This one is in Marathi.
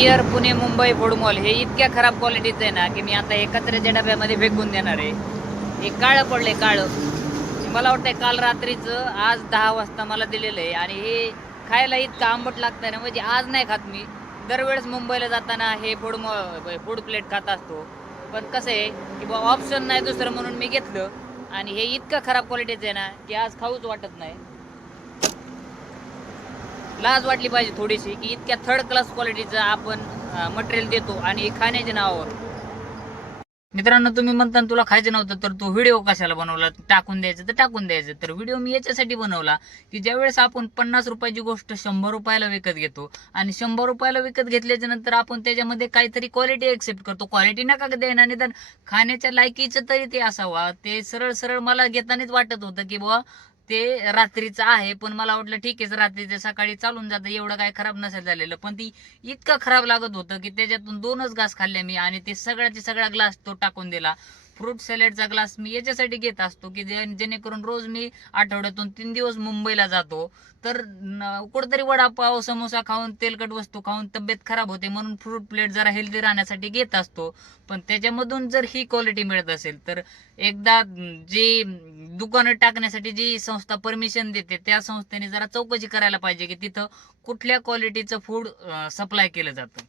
Near Pune Mumbai food mall हे इतक्या खराब क्वालिटीचं आहे ना की मी आता हे कचऱ्याच्या डब्यामध्ये फेकून देणार आहे. हे काळं पडले काळं. मला वाटतंय काल रात्रीचं आज 10 वाजता मला दिलेलं आहे आणि हे खायला इतकं आंबट लागतंय ना, म्हणजे आज नाही खात मी. दरवेळेस मुंबईला जाताना हे फूड प्लेट खात असतो. पण कसं आहे की बा ऑप्शन नाही दुसरं म्हणून मी घेतलं आणि हे इतकं खराब क्वालिटीचं आहे ना की आज खाऊच वाटत नाही. लाज वाटली पाहिजे थोडीशी की इतक्या थर्ड क्लास क्वालिटीचं आपण मटेरियल देतो आणि खाण्याच्या नावावर. मित्रांनो, तुम्ही म्हणता तुला खायचं नव्हतं तर तू व्हिडिओ कशाला बनवला? टाकून द्यायचं तर टाकून द्यायचं. तर व्हिडिओ मी याच्यासाठी बनवला की ज्यावेळेस आपण 50 रुपयाची गोष्ट 100 रुपयाला विकत घेतो आणि 100 रुपयाला विकत घेतल्याच्या नंतर आपण त्याच्यामध्ये काहीतरी क्वालिटी एक्सेप्ट करतो. क्वालिटी नका देणार, निदान खाण्याच्या लायकीचं तरी ते असावा. ते सरळ सरळ मला घेतानाच वाटत होतं की बुवा ते रात्रीचं आहे, पण मला वाटलं ठीक आहे रात्रीचं सकाळी चालून जातं, एवढं काय खराब नसेल झालेलं. पण ती इतकं खराब लागत होतं की त्याच्यातून 2च ग्लास खाल्ले मी आणि ते सगळा ग्लास तो टाकून दिला. फ्रूट सॅलडचा ग्लास मी याच्यासाठी घेत असतो की जेणेकरून रोज मी आठवड्यातून 3 दिवस मुंबईला जातो, तर कुठेतरी वडापाव समोसा खाऊन तेलकट वस्तू खाऊन तब्येत खराब होते, म्हणून फ्रूट प्लेट जरा हेल्दी राहण्यासाठी घेत असतो. पण त्याच्यामधून जर ही क्वालिटी मिळत असेल तर एकदा जी दुकानं टाकण्यासाठी जी संस्था परमिशन देते त्या संस्थेने जरा चौकशी करायला पाहिजे की तिथं कुठल्या क्वालिटीचं फूड सप्लाय केलं जातं.